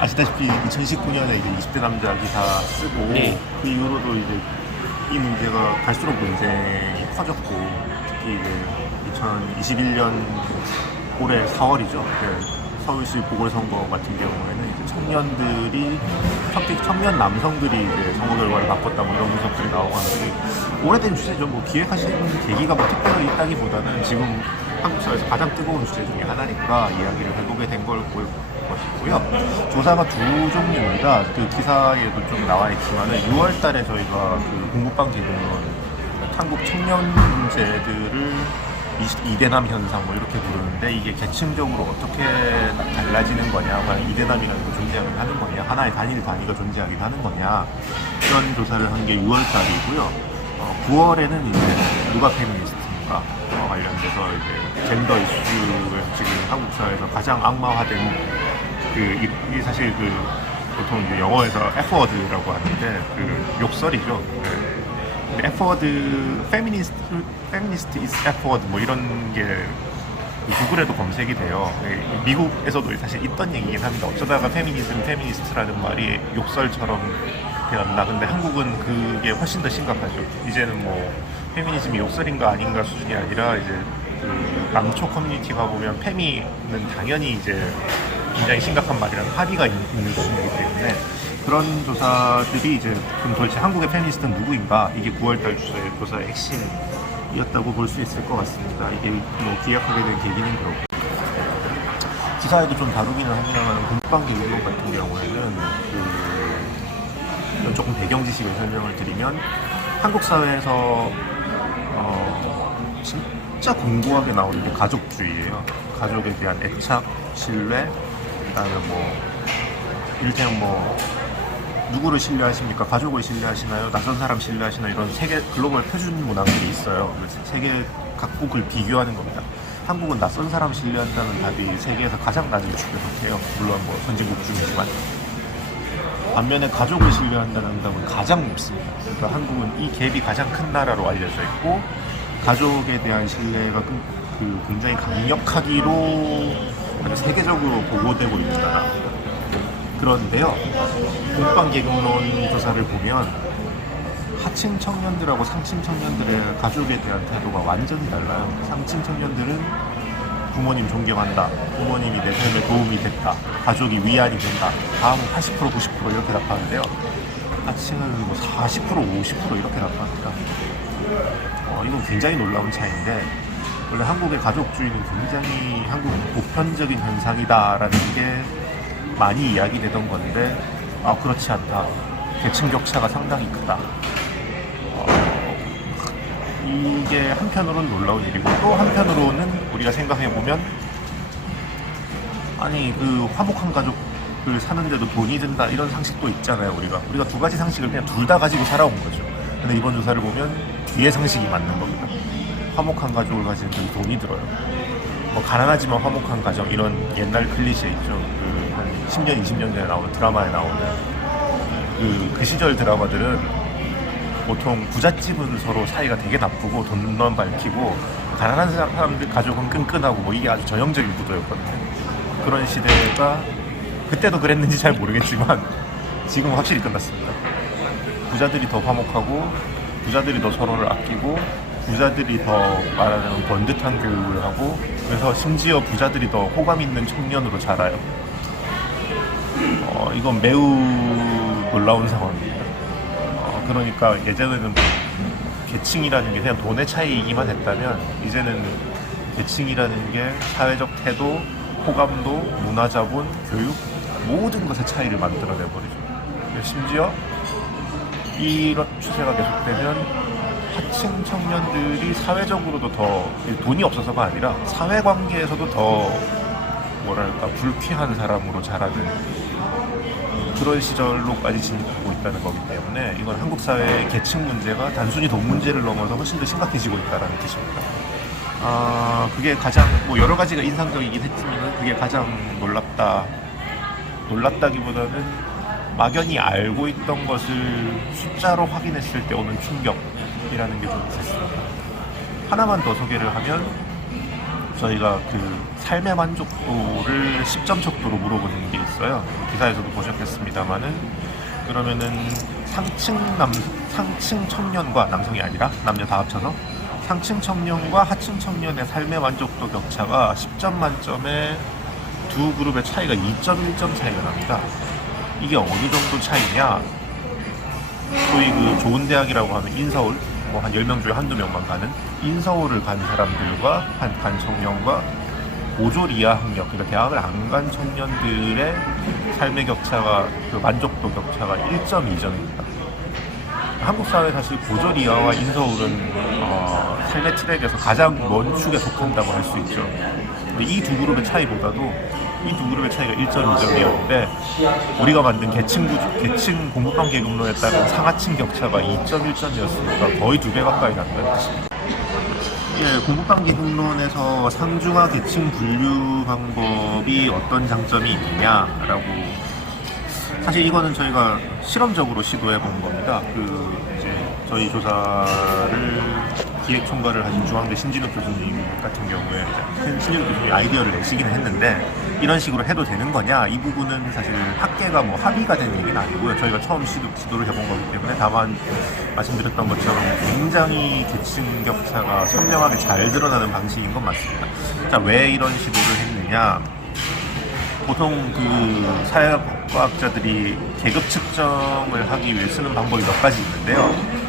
아시다시피 2019년에 이제 20대 남자 기사 쓰고 네. 그 이후로도 이제 이 문제가 갈수록 논쟁이 커졌고 특히 이제 2021년 올해 4월이죠. 서울시 보궐선거 같은 경우에는 이제 청년들이 특히 청년 남성들이 이제 선거 결과를 바꿨다 뭐 이런 분석들이 나오고 하는데 오래된 주제죠. 뭐 기획하신 계기가 뭐 특별히 있다기보다는 지금 한국 사회에서 가장 뜨거운 주제 중에 하나니까 이야기를 해보게 된 걸 보일 것이고요. 조사가 두 종류입니다. 그 기사에도 좀 나와 있지만은 6월 달에 저희가 그 공부방 개정론 한국 청년 문제들을 이대남 현상 뭐 이렇게 부르는데 이게 계층적으로 어떻게 달라지는 거냐, 과연 이대남이라는 게 존재하긴 하는 거냐, 하나의 단일 단위가 존재하긴 하는 거냐 이런 조사를 한 게 6월 달이고요. 9월에는 이제 누가 페미니스트인가 관련돼서 이제 젠더 이슈를 지금 한국 사회에서 가장 악마화된 이게 사실 보통 이제 영어에서 F워드라고 하는데 욕설이죠. 근데 F워드, 페미니스트 is F워드 뭐 이런 게 구글에도 검색이 돼요. 미국에서도 사실 있던 얘기긴 합니다. 어쩌다가 페미니스트라는 말이 욕설처럼 되었나. 근데 한국은 그게 훨씬 더 심각하죠. 이제는 뭐 페미니즘이 욕설인가 아닌가 수준이 아니라 이제 남초 커뮤니티가 보면 페미는 당연히 이제 굉장히 심각한 말이라는 합의가 있는 수준이기 때문에 그런 조사들이 이제 그럼 도대체 한국의 페미니스트는 누구인가, 이게 9월달 조사의 핵심이었다고 볼 수 있을 것 같습니다. 이게 뭐 기획하게 된 계기는 그렇고 기사에도 좀 다루기는 합니다만 공부방 개혁론 같은 경우에는 이런 조금 배경 지식을 설명을 드리면 한국 사회에서 진짜 공고하게 나오는 게 가족주의예요. 가족에 대한 애착, 신뢰, 그다음에 이를테면 누구를 신뢰하십니까? 가족을 신뢰하시나요? 낯선 사람 신뢰하시나요? 이런 세계 글로벌 표준 문항들이 있어요. 세계 각국을 비교하는 겁니다. 한국은 낯선 사람 신뢰한다는 답이 세계에서 가장 낮은 축에 속해요. 물론 선진국 중이지만. 반면에 가족을 신뢰한다는 답은 가장 높습니다. 그러니까 한국은 이 갭이 가장 큰 나라로 알려져 있고 가족에 대한 신뢰가 굉장히 강력하기로 세계적으로 보고되고 있는 나라입니다. 그런데요, 공부방 개혁론 조사를 보면 하층 청년들하고 상층 청년들의 가족에 대한 태도가 완전히 달라요. 상층 청년들은 부모님 존경한다, 부모님이 내 삶에 도움이 됐다, 가족이 위안이 된다, 다음은 80%, 90% 이렇게 답하는데요. 하층은 40%, 50% 이렇게 답합니다. 이건 굉장히 놀라운 차이인데, 원래 한국의 가족주의는 굉장히 한국 보편적인 현상이다라는 게 많이 이야기되던 건데 그렇지 않다. 계층 격차가 상당히 크다. 이게 한편으로는 놀라운 일이고 또 한편으로는 우리가 생각해보면 아니 화목한 가족을 사는데도 돈이 든다 이런 상식도 있잖아요. 우리가 두 가지 상식을 그냥 둘 다 가지고 살아온 거죠. 근데 이번 조사를 보면 뒤에 상식이 맞는 겁니다. 화목한 가족을 가지는 데 돈이 들어요. 가난하지만 화목한 가정 이런 옛날 클리셰 있죠. 한 10년, 20년 전에 나오는 드라마에 나오는 그 시절 드라마들은 보통 부잣집은 서로 사이가 되게 나쁘고 돈만 밝히고 가난한 사람들 가족은 끈끈하고 이게 아주 전형적인 구도였거든요. 그런 시대가 그때도 그랬는지 잘 모르겠지만 지금 확실히 끝났습니다. 부자들이 더 화목하고 부자들이 더 서로를 아끼고 부자들이 더 말하자면 번듯한 교육을 하고 그래서 심지어 부자들이 더 호감 있는 청년으로 자라요. 이건 매우 놀라운 상황입니다. 그러니까 예전에는 계층이라는 게 그냥 돈의 차이이기만 했다면 이제는 계층이라는 게 사회적 태도, 호감도, 문화자본, 교육 모든 것의 차이를 만들어내버리죠. 심지어 이런 추세가 계속되면 하층 청년들이 사회적으로도 더 돈이 없어서가 아니라 사회관계에서도 더 불쾌한 사람으로 자라는 그런 시절로까지 진입하고 있다는 거기 때문에 이건 한국 사회의 계층 문제가 단순히 돈 문제를 넘어서 훨씬 더 심각해지고 있다는 뜻입니다. 그게 가장 여러 가지가 인상적이긴 했지만 그게 가장 놀랍다기보다는 막연히 알고 있던 것을 숫자로 확인했을 때 오는 충격이라는 게 좀 있었습니다. 하나만 더 소개를 하면 저희가 삶의 만족도를 10점 척도로 물어보는 게 있어요. 있어요. 기사에서도 보셨겠습니다만은, 그러면은 상층 청년과, 남성이 아니라 남녀 다 합쳐서 상층 청년과 하층 청년의 삶의 만족도 격차가 10점 만점에 두 그룹의 차이가 2.1점 차이가 납니다. 이게 어느 정도 차이냐? 소위 그 좋은 대학이라고 하는 인서울, 뭐 한 10명 중에 한두 명만 가는 인서울을 간 사람들과 간 청년과 고졸 이하 학력, 그러니까 대학을 안 간 청년들의 삶의 격차가, 그 만족도 격차가 1.2점입니다. 한국 사회 사실 고졸 이하와 인서울은 삶의 트랙에서 가장 먼 축에 속한다고 할 수 있죠. 근데 이 두 그룹의 차이보다도 이 두 그룹의 차이가 1.2점이었는데 우리가 만든 계층 공급방 계급론에 따른 상하층 격차가 2.1점이었으니까 거의 2배 가까이 난다는 뜻입니다. 예, 공급방 계급론에서 상중하 계층 분류 방법이 어떤 장점이 있느냐라고, 사실 이거는 저희가 실험적으로 시도해 본 겁니다. 이제 저희 조사를 기획총괄을 하신 중앙대 신진욱 교수님 같은 경우에 신진욱 교수님이 아이디어를 내시기는 했는데, 이런 식으로 해도 되는 거냐, 이 부분은 사실 학계가 뭐 합의가 된 얘기는 아니고요. 저희가 처음 시도를 해본 거기 때문에, 다만 말씀드렸던 것처럼 굉장히 계층 격차가 선명하게 잘 드러나는 방식인 건 맞습니다. 자, 왜 이런 시도를 했느냐? 보통 그 사회과학자들이 계급 측정을 하기 위해 쓰는 방법이 몇 가지 있는데요.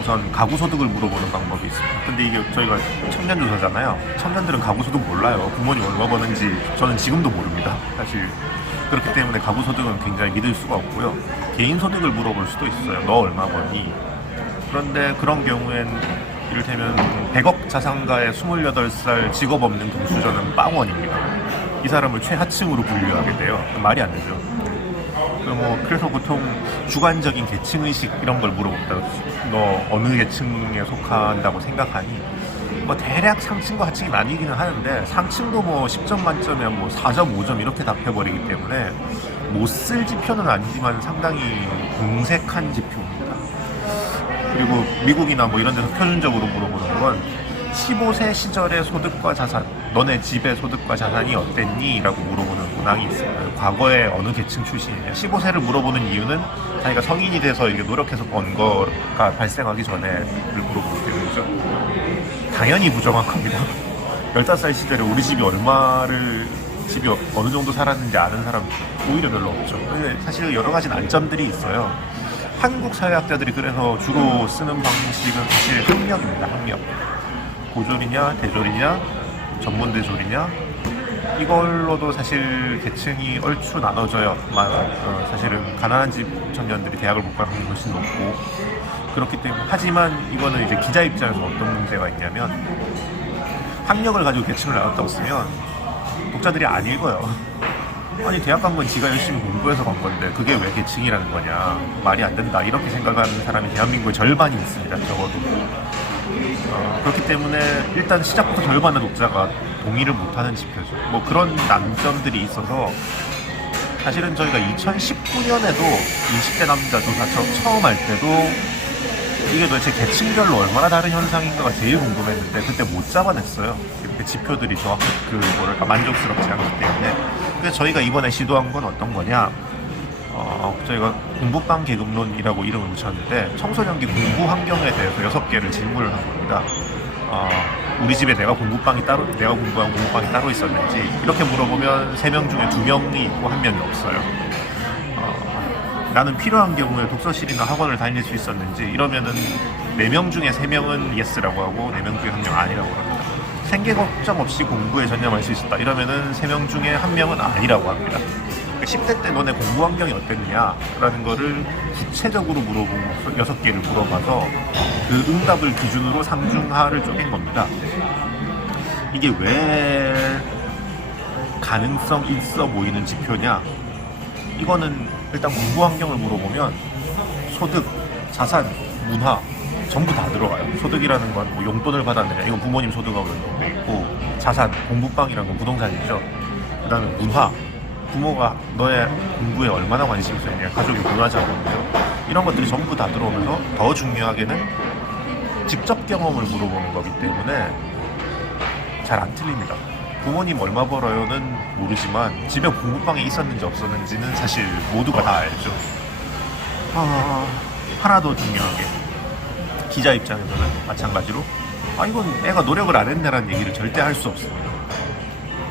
우선 가구 소득을 물어보는 방법이 있습니다. 근데 이게 저희가 청년 조사잖아요. 청년들은 가구 소득 몰라요. 부모님 얼마 버는지 저는 지금도 모릅니다. 사실 그렇기 때문에 가구 소득은 굉장히 믿을 수가 없고요. 개인 소득을 물어볼 수도 있어요. 너 얼마 버니? 그런데 그런 경우엔 이를테면 100억 자산가의 28살 직업 없는 금수저는 빵원입니다. 이 사람을 최하층으로 분류하게 돼요. 말이 안 되죠. 그래서 보통 주관적인 계층의식 이런 걸 물어봅니다. 너 어느 계층에 속한다고 생각하니? 뭐 대략 상층과 하층이 나뉘기는 하는데, 상층도 뭐 10점 만점에 뭐 4.5점 이렇게 답해버리기 때문에 못 쓸 지표는 아니지만 상당히 궁색한 지표입니다. 그리고 미국이나 뭐 이런 데서 표준적으로 물어보는 건 15세 시절의 소득과 자산, 너네 집의 소득과 자산이 어땠니? 라고 물어보는 문항이 있습니다. 과거에 어느 계층 출신이냐. 15세를 물어보는 이유는 자기가 성인이 돼서 이게 노력해서 번 거가 발생하기 전에를 물어보기 때문이죠. 당연히 부정확합니다. 15살 시절에 우리 집이 집이 어느 정도 살았는지 아는 사람 오히려 별로 없죠. 근데 사실 여러 가지 난점들이 있어요. 한국 사회학자들이 그래서 주로 쓰는 방식은 사실 학력입니다. 학력. 고졸이냐, 대졸이냐, 전문대졸이냐, 이걸로도 사실 계층이 얼추 나눠져요. 사실은 가난한 집 청년들이 대학을 못 갈 확률이 훨씬 높고, 그렇기 때문에. 하지만 이거는 이제 기자 입장에서 어떤 문제가 있냐면, 학력을 가지고 계층을 나눴다고 쓰면 독자들이 안 읽어요. 아니, 대학 간 건 지가 열심히 공부해서 간 건데 그게 왜 계층이라는 거냐, 말이 안 된다, 이렇게 생각하는 사람이 대한민국의 절반이 있습니다. 적어도. 그렇기 때문에 일단 시작부터 절반의 독자가 동의를 못하는 지표죠. 뭐 그런 난점들이 있어서, 사실은 저희가 2019년에도 20대 남자 조사 처음 할 때도 이게 도대체 계층별로 얼마나 다른 현상인가가 제일 궁금했는데 그때 못 잡아냈어요. 이렇게 지표들이 만족스럽지 않기 때문에. 그래서 저희가 이번에 시도한 건 어떤 거냐, 저희가 공부방 계급론이라고 이름을 붙였는데, 청소년기 공부 환경에 대해서 6개를 질문을 한 겁니다. 우리 집에 내가 공부한 공부방이 따로 있었는지, 이렇게 물어보면 3명 중에 2명이 있고 1명이 없어요. 나는 필요한 경우에 독서실이나 학원을 다닐 수 있었는지, 이러면은 4명 중에 3명은 예스라고 하고 4명 중에 1명 아니라고 합니다. 생계 걱정 없이 공부에 전념할 수 있었다, 이러면은 3명 중에 1명은 아니라고 합니다. 10대 때 너네 공부 환경이 어땠느냐 라는 거를 구체적으로 6개를 물어봐서 그 응답을 기준으로 상중하를 쪼갠 겁니다. 이게 왜 가능성 있어 보이는 지표냐? 이거는 일단 공부 환경을 물어보면 소득, 자산, 문화 전부 다 들어가요. 소득이라는 건 뭐 용돈을 받았느냐, 이건 부모님 소득하고 연동돼 있고, 자산, 공부방이라는 건 부동산이죠. 그 다음에 문화, 부모가 너의 공부에 얼마나 관심이 있었냐, 가족의 문화 자본이죠. 이런 것들이 전부 다 들어오면서 더 중요하게는 직접 경험을 물어보는 거기 때문에 잘 안 틀립니다. 부모님 얼마 벌어요는 모르지만 집에 공부방이 있었는지 없었는지는 사실 모두가 다 알죠. 하나 더 중요한 게 기자 입장에서는 마찬가지로 이건 애가 노력을 안 했네라는 얘기를 절대 할 수 없습니다.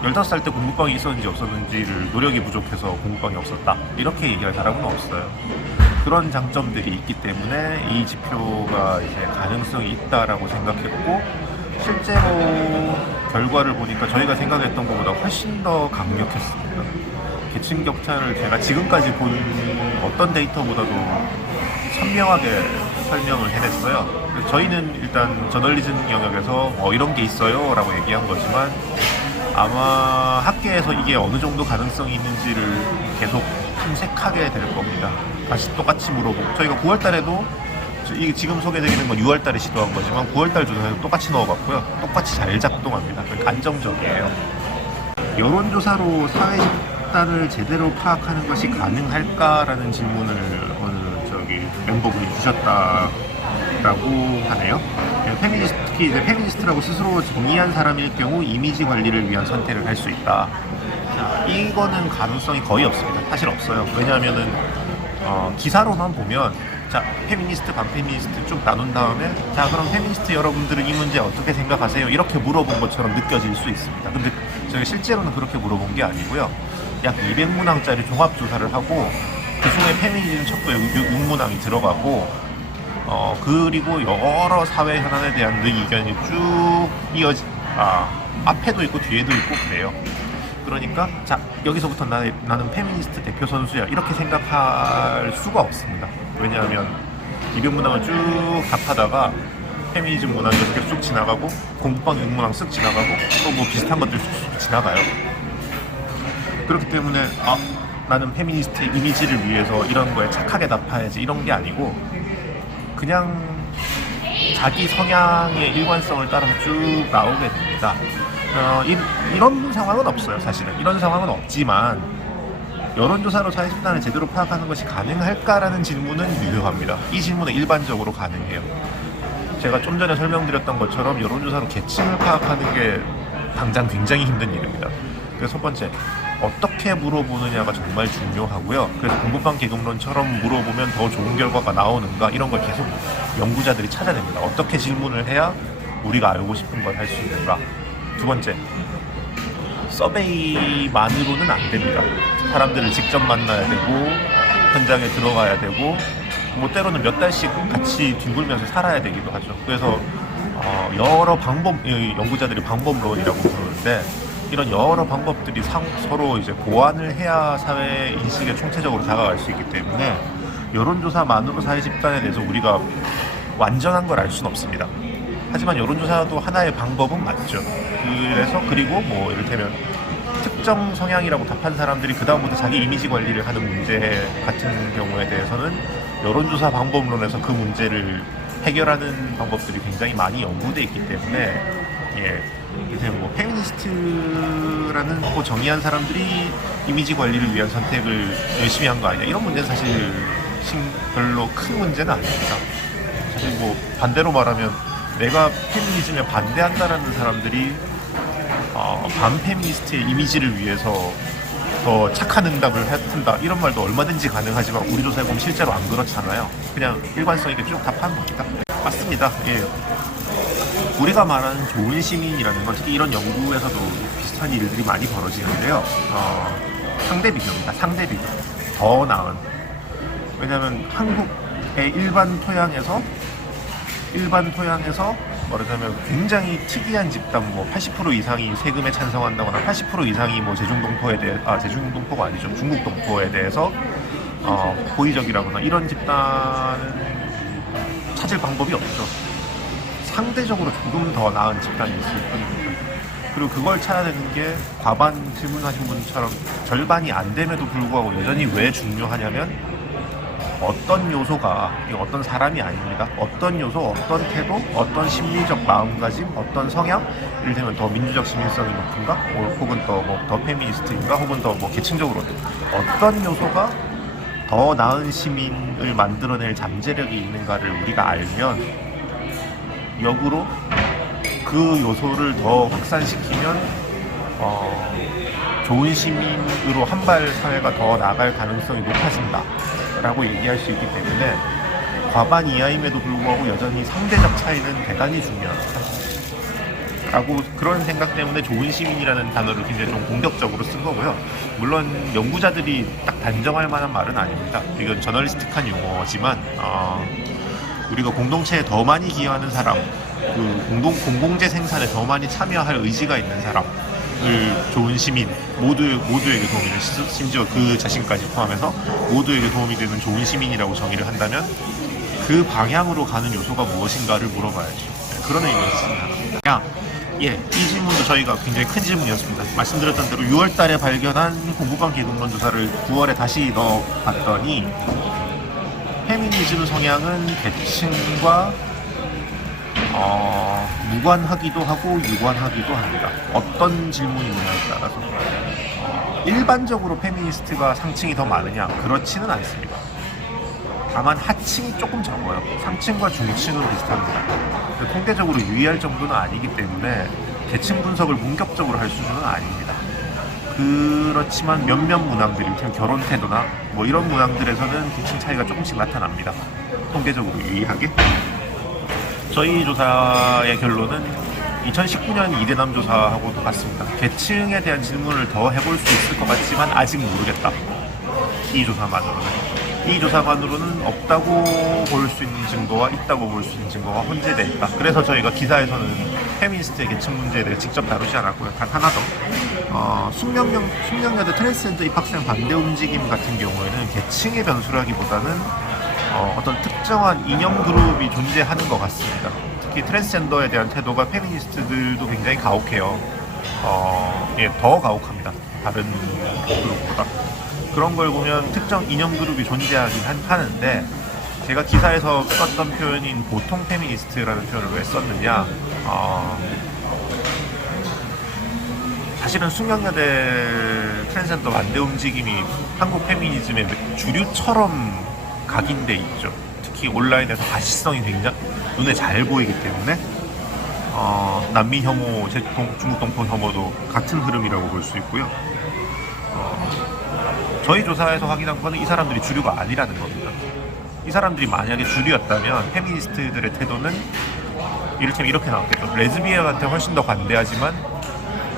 15살 때 공부방이 있었는지 없었는지를 노력이 부족해서 공부방이 없었다 이렇게 얘기할 사람은 없어요. 그런 장점들이 있기 때문에 이 지표가 이제 가능성이 있다라고 생각했고, 실제로 결과를 보니까 저희가 생각했던 것보다 훨씬 더 강력했습니다. 계층 격차를 제가 지금까지 본 어떤 데이터보다도 선명하게 설명을 해냈어요. 저희는 일단 저널리즘 영역에서 이런 게 있어요 라고 얘기한 거지만, 아마 학계에서 이게 어느 정도 가능성이 있는지를 계속 탐색하게 될 겁니다. 다시 똑같이 물어보고, 저희가 9월달에도 이게 지금 소개되는 건 6월달에 시도한 거지만 9월달 조사에도 똑같이 넣어봤고요. 똑같이 잘 작동합니다. 그러니까 안정적이에요. 여론조사로 사회 집단을 제대로 파악하는 것이 가능할까라는 질문을 어느 멤버분이 주셨다라고 하네요. 특히 이제 페미니스트라고 스스로 정의한 사람일 경우 이미지 관리를 위한 선택을 할 수 있다. 자, 이거는 가능성이 거의 없습니다. 사실 없어요. 왜냐하면은 기사로만 보면 자, 페미니스트, 반페미니스트 쭉 나눈 다음에 자, 그럼 페미니스트 여러분들은 이 문제 어떻게 생각하세요? 이렇게 물어본 것처럼 느껴질 수 있습니다. 근데 저희가 실제로는 그렇게 물어본 게 아니고요. 약 200문항짜리 종합조사를 하고 그 중에 페미니즘 척도 6문항이 들어가고 그리고 여러 사회 현안에 대한 의견이 쭉 앞에도 있고 뒤에도 있고 그래요. 그러니까 자, 여기서부터 나는 페미니스트 대표 선수야 이렇게 생각할 수가 없습니다. 왜냐하면 200문항을 쭉 답하다가 페미니즘 문항 이렇게 쭉 지나가고 공부방 6문항 쓱 지나가고 또 뭐 비슷한 것들 쭉 지나가요. 그렇기 때문에 나는 페미니스트의 이미지를 위해서 이런 거에 착하게 답해야지 이런 게 아니고 그냥 자기 성향의 일관성을 따라서 쭉 나오게 됩니다. 이런 상황은 없어요. 사실은 이런 상황은 없지만 여론조사로 사회 집단을 제대로 파악하는 것이 가능할까라는 질문은 유효합니다. 이 질문은 일반적으로 가능해요. 제가 좀 전에 설명드렸던 것처럼 여론조사로 계층을 파악하는 게 당장 굉장히 힘든 일입니다. 그래서 첫 번째, 어떻게 물어보느냐가 정말 중요하고요. 그래서 공부방 계급론처럼 물어보면 더 좋은 결과가 나오는가 이런 걸 계속 연구자들이 찾아냅니다. 어떻게 질문을 해야 우리가 알고 싶은 걸 할 수 있는가. 두 번째, 서베이만으로는 안 됩니다. 사람들을 직접 만나야 되고 현장에 들어가야 되고 뭐 때로는 몇 달씩 같이 뒹굴면서 살아야 되기도 하죠. 그래서 여러 방법, 연구자들이 방법론이라고 부르는데 이런 여러 방법들이 서로 이제 보완을 해야 사회 인식에 총체적으로 다가갈 수 있기 때문에 여론조사만으로 사회 집단에 대해서 우리가 완전한 걸 알 수는 없습니다. 하지만 여론조사도 하나의 방법은 맞죠. 그리고 뭐 이를테면 특정 성향이라고 답한 사람들이 그 다음부터 자기 이미지 관리를 하는 문제 같은 경우에 대해서는 여론조사 방법론에서 그 문제를 해결하는 방법들이 굉장히 많이 연구되어 있기 때문에 이제 뭐 페미니스트라는 뭐 정의한 사람들이 이미지 관리를 위한 선택을 열심히 한 거 아니냐 이런 문제는 사실 별로 큰 문제는 아닙니다. 사실 뭐 반대로 말하면 내가 페미니즘에 반대한다라는 사람들이 반페미니스트의 이미지를 위해서 더 착한 응답을 한다 이런 말도 얼마든지 가능하지만 우리 조사에 보면 실제로 안 그렇잖아요. 그냥 일관성 있게 쭉 답하는 겁니다. 맞습니다. 예. 우리가 말하는 좋은 시민이라는 건 특히 이런 연구에서도 비슷한 일들이 많이 벌어지는데요. 상대 비교입니다. 상대 비교. 더 나은. 왜냐하면 한국의 일반 토양에서 말하자면 굉장히 특이한 집단, 뭐 80% 이상이 세금에 찬성한다거나 80% 이상이 뭐 제중동포가 아니죠. 중국 동포에 대해서 호의적이라거나 이런 집단은 찾을 방법이 없죠. 상대적으로 조금 더 나은 집단이 있을 뿐입니다. 그리고 그걸 찾아내는 게 과반 질문하신 분처럼 절반이 안 됨에도 불구하고 여전히 왜 중요하냐면 어떤 요소가 어떤 사람이 아닙니다. 어떤 요소, 어떤 태도, 어떤 심리적 마음가짐, 어떤 성향, 이를테면 더 민주적 시민성이 높은가, 혹은 더 페미니스트인가, 혹은 더 뭐 계층적으로 어떤 요소가 더 나은 시민을 만들어낼 잠재력이 있는가를 우리가 알면 역으로 그 요소를 더 확산시키면 좋은 시민으로 한 발 사회가 더 나아갈 가능성이 높아진다라고 얘기할 수 있기 때문에 과반 이하임에도 불구하고 여전히 상대적 차이는 대단히 중요하다. 라고 그런 생각 때문에 좋은 시민이라는 단어를 굉장히 좀 공격적으로 쓴 거고요. 물론 연구자들이 딱 단정할 만한 말은 아닙니다. 이건 저널리스틱한 용어지만 우리가 공동체에 더 많이 기여하는 사람, 그 공공재 생산에 더 많이 참여할 의지가 있는 사람을 좋은 시민, 모두에게 도움이 되는, 심지어 그 자신까지 포함해서 모두에게 도움이 되는 좋은 시민이라고 정의를 한다면 그 방향으로 가는 요소가 무엇인가를 물어봐야죠. 그런 의미가 있습니다. 이 질문도 저희가 굉장히 큰 질문이었습니다. 말씀드렸던 대로 6월 달에 발견한 공부방 계급론 조사를 9월에 다시 넣어봤더니 페미니즘 성향은 계층과 무관하기도 하고 유관하기도 합니다. 어떤 질문이냐에 따라서 일반적으로 페미니스트가 상층이 더 많으냐? 그렇지는 않습니다. 다만 하층이 조금 적어요. 상층과 중층은 비슷합니다. 통계적으로 유의할 정도는 아니기 때문에 계층 분석을 본격적으로 할 수준은 아닙니다. 그렇지만 몇몇 문항들, 이를테면 결혼 태도나 뭐 이런 문항들에서는 계층 차이가 조금씩 나타납니다. 통계적으로 유의하게. 저희 조사의 결론은 2019년 이대남 조사하고도 같습니다. 계층에 대한 질문을 더 해볼 수 있을 것 같지만 아직 모르겠다. 이 조사만으로는 없다고 볼 수 있는 증거와 있다고 볼 수 있는 증거가 혼재되어 있다. 그래서 저희가 기사에서는 페미니스트의 계층 문제에 대해 직접 다루지 않았고요. 단 하나 더. 숙명여대 트랜스젠더 입학생 반대 움직임 같은 경우에는 계층의 변수라기보다는 어떤 특정한 이념 그룹이 존재하는 것 같습니다. 특히 트랜스젠더에 대한 태도가 페미니스트들도 굉장히 가혹해요. 더 가혹합니다. 다른 그룹보다. 그런 걸 보면 특정 이념 그룹이 존재하긴 하는데, 제가 기사에서 썼던 표현인 보통 페미니스트라는 표현을 왜 썼느냐, 사실은 숙명여대 트랜스젠더 반대 움직임이 한국 페미니즘의 주류처럼 각인돼 있죠. 특히 온라인에서 가시성이 굉장히 눈에 잘 보이기 때문에 난민 혐오, 중국 동포 혐오도 같은 흐름이라고 볼 수 있고요. 저희 조사에서 확인한 거는 이 사람들이 주류가 아니라는 겁니다. 이 사람들이 만약에 주류였다면 페미니스트들의 태도는 이를테면 이렇게 나왔겠죠. 레즈비언한테 훨씬 더 관대하지만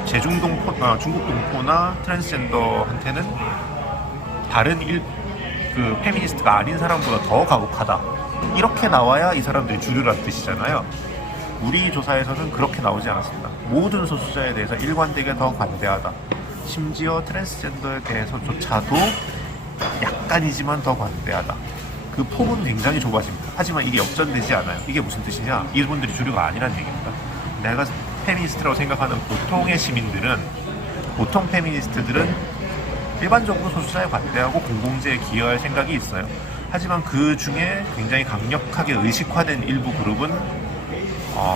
중국 동포나 트랜스젠더한테는 다른 그 페미니스트가 아닌 사람보다 더 가혹하다. 이렇게 나와야 이 사람들이 주류라는 뜻이잖아요. 우리 조사에서는 그렇게 나오지 않았습니다. 모든 소수자에 대해서 일관되게 더 관대하다. 심지어 트랜스젠더에 대해서조차도 약간이지만 더 관대하다. 그 폭은 굉장히 좁아집니다. 하지만 이게 역전되지 않아요. 이게 무슨 뜻이냐? 이분들이 주류가 아니라는 얘기입니다. 내가 페미니스트라고 생각하는 보통의 시민들은, 보통 페미니스트들은 일반적으로 소수자에 관대하고 공공재에 기여할 생각이 있어요. 하지만 그 중에 굉장히 강력하게 의식화된 일부 그룹은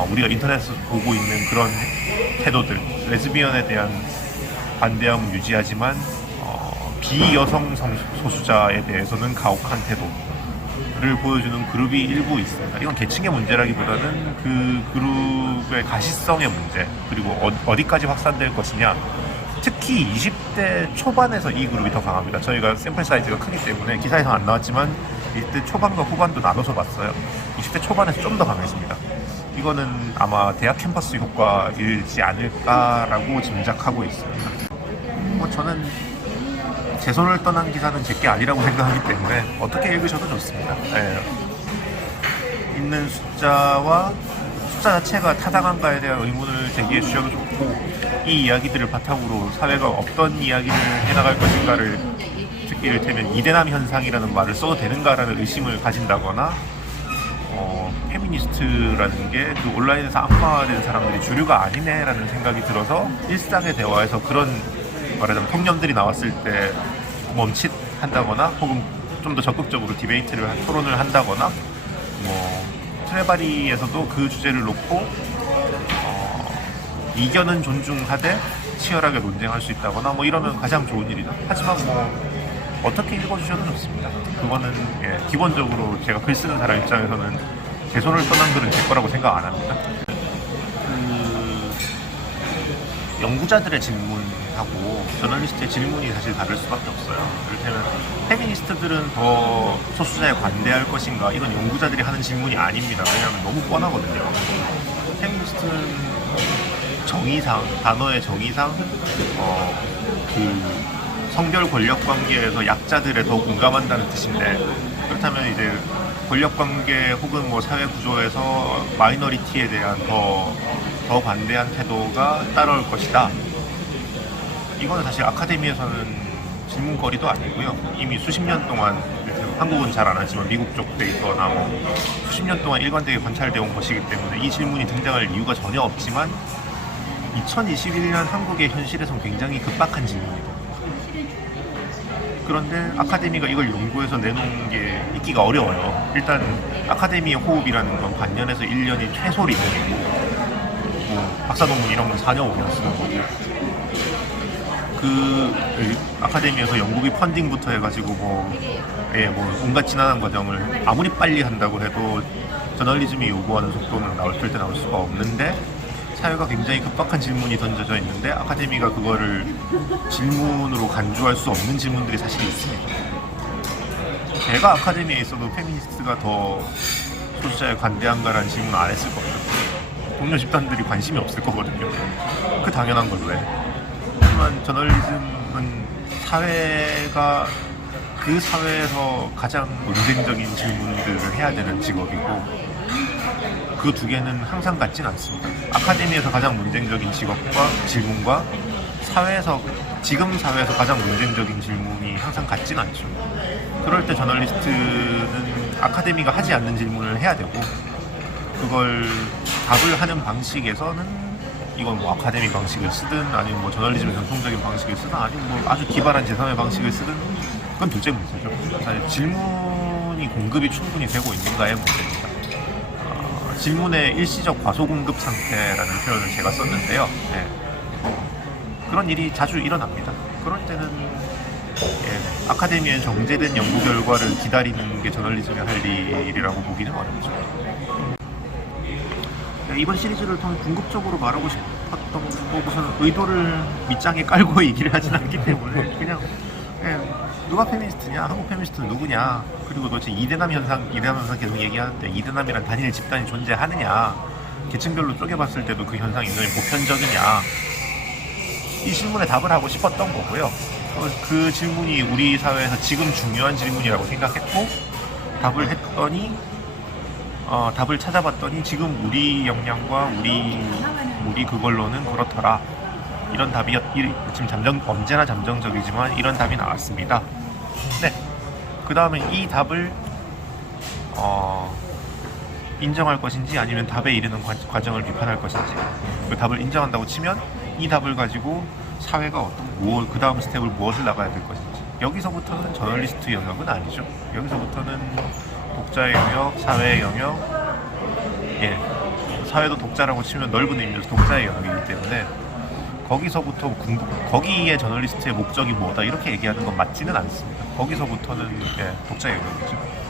우리가 인터넷에서 보고 있는 그런 태도들, 레즈비언에 대한 반대함을 유지하지만 비여성 소수자에 대해서는 가혹한 태도를 보여주는 그룹이 일부 있습니다. 이건 계층의 문제라기보다는 그 그룹의 가시성의 문제, 그리고 어디까지 확산될 것이냐. 특히 20대 초반에서 이 그룹이 더 강합니다. 저희가 샘플 사이즈가 크기 때문에 기사에서 안 나왔지만 20대 초반과 후반도 나눠서 봤어요. 20대 초반에서 좀 더 강해집니다. 이거는 아마 대학 캠퍼스 효과이지 않을까라고 짐작하고 있습니다. 저는 제 손을 떠난 기사는 제게 아니라고 생각하기 때문에 어떻게 읽으셔도 좋습니다. 있는 숫자 자체가 타당한가에 대한 의문을 제기해 주셔도 좋고, 이 이야기들을 바탕으로 사회가 어떤 이야기를 해나갈 것인가를, 특히 이를테면 이대남 현상이라는 말을 써도 되는가라는 의심을 가진다거나, 페미니스트라는 게 그 온라인에서 악마화된 사람들이 주류가 아니네라는 생각이 들어서 일상의 대화에서 그런 말하자면 통념들이 나왔을 때 멈칫한다거나, 혹은 좀 더 적극적으로 토론을 한다거나, 트레바리에서도 그 주제를 놓고 이견은 존중하되 치열하게 논쟁할 수 있다거나 이러면 가장 좋은 일이다. 하지만 어떻게 읽어주셔도 좋습니다. 그거는 기본적으로 제가 글 쓰는 사람 입장에서는 제 손을 떠난 글은 제 거라고 생각 안 합니다. 연구자들의 질문하고 저널리스트의 질문이 사실 다를 수밖에 없어요. 이를테면 페미니스트들은 더 소수자에 관대할 것인가? 이건 연구자들이 하는 질문이 아닙니다. 왜냐하면 너무 뻔하거든요. 페미니스트는 정의상, 단어의 정의상 그 성별 권력 관계에서 약자들에 더 공감한다는 뜻인데, 그렇다면 이제 권력 관계 혹은 뭐 사회 구조에서 마이너리티에 대한 더 반대한 태도가 따라올 것이다. 이거는 사실 아카데미에서는 질문거리도 아니고요. 이미 수십 년 동안, 한국은 잘 안 하지만 미국 쪽 데이터나 뭐 수십 년 동안 일관되게 관찰되어 온 것이기 때문에 이 질문이 등장할 이유가 전혀 없지만 2021년 한국의 현실에선 굉장히 급박한 질문이거든요. 그런데 아카데미가 이걸 연구해서 내놓은 게 있기가 어려워요. 일단 아카데미의 호흡이라는 건 반년에서 1년이 최소 리본이고, 뭐 박사 논문 이런 건 4년 5년 쓰는 거고, 그 아카데미에서 연구비 펀딩부터 해가지고 뭐 온갖 지난한 과정을 아무리 빨리 한다고 해도 저널리즘이 요구하는 속도는 절대 나올 수가 없는데, 사회가 굉장히 급박한 질문이 던져져 있는데 아카데미가 그거를 질문으로 간주할 수 없는 질문들이 사실 있습니다. 제가 아카데미에 있어도 페미니스트가 더 소수자에 관대한가라는 질문 안 했을 거예요. 동료 집단들이 관심이 없을 거거든요. 그 당연한 걸 왜. 하지만 저널리즘은 사회가 그 사회에서 가장 논쟁적인 질문들을 해야 되는 직업이고, 그 두 개는 항상 같진 않습니다. 아카데미에서 가장 논쟁적인 직업과 질문과 지금 사회에서 가장 논쟁적인 질문이 항상 같진 않죠. 그럴 때 저널리스트는 아카데미가 하지 않는 질문을 해야 되고, 그걸 답을 하는 방식에서는 이건 뭐 아카데미 방식을 쓰든 아니면 뭐 저널리즘의 전통적인 방식을 쓰든 아니면 뭐 아주 기발한 제3의 방식을 쓰든 그건 둘째 문제죠. 사실 질문이 공급이 충분히 되고 있는가의 문제입니다. 질문의 일시적 과소공급 상태라는 표현을 제가 썼는데요. 네. 그런 일이 자주 일어납니다. 그럴 때는 아카데미에 정제된 연구 결과를 기다리는 게 저널리즘이 할 일이라고 보기는 어렵죠. 이번 시리즈를 통해 궁극적으로 말하고 싶었던 거 무슨 의도를 밑장에 깔고 얘기를 하진 않기 때문에 그냥 누가 페미니스트냐, 한국 페미니스트는 누구냐, 그리고 도대체 이대남 현상 계속 얘기하는데 이대남이란 단일 집단이 존재하느냐, 계층별로 쪼개봤을 때도 그 현상이 굉장히 보편적이냐, 이 질문에 답을 하고 싶었던 거고요. 그 질문이 우리 사회에서 지금 중요한 질문이라고 생각했고, 답을 찾아봤더니 지금 우리 역량과 우리 그걸로는 그렇더라. 이런 답이 지금 언제나 잠정적이지만 이런 답이 나왔습니다. 네. 그 다음에 이 답을 인정할 것인지 아니면 답에 이르는 과정을 비판할 것인지, 그 답을 인정한다고 치면 이 답을 가지고 사회가 그 다음 스텝을 무엇을 나가야 될 것인지, 여기서부터는 저널리스트 영역은 아니죠. 여기서부터는 독자의 영역, 사회의 영역, 사회도 독자라고 치면 넓은 의미에서 독자의 영역이기 때문에 거기서부터 거기에 저널리스트의 목적이 뭐다 이렇게 얘기하는 건 맞지는 않습니다. 거기서부터는 독자의 영역이죠.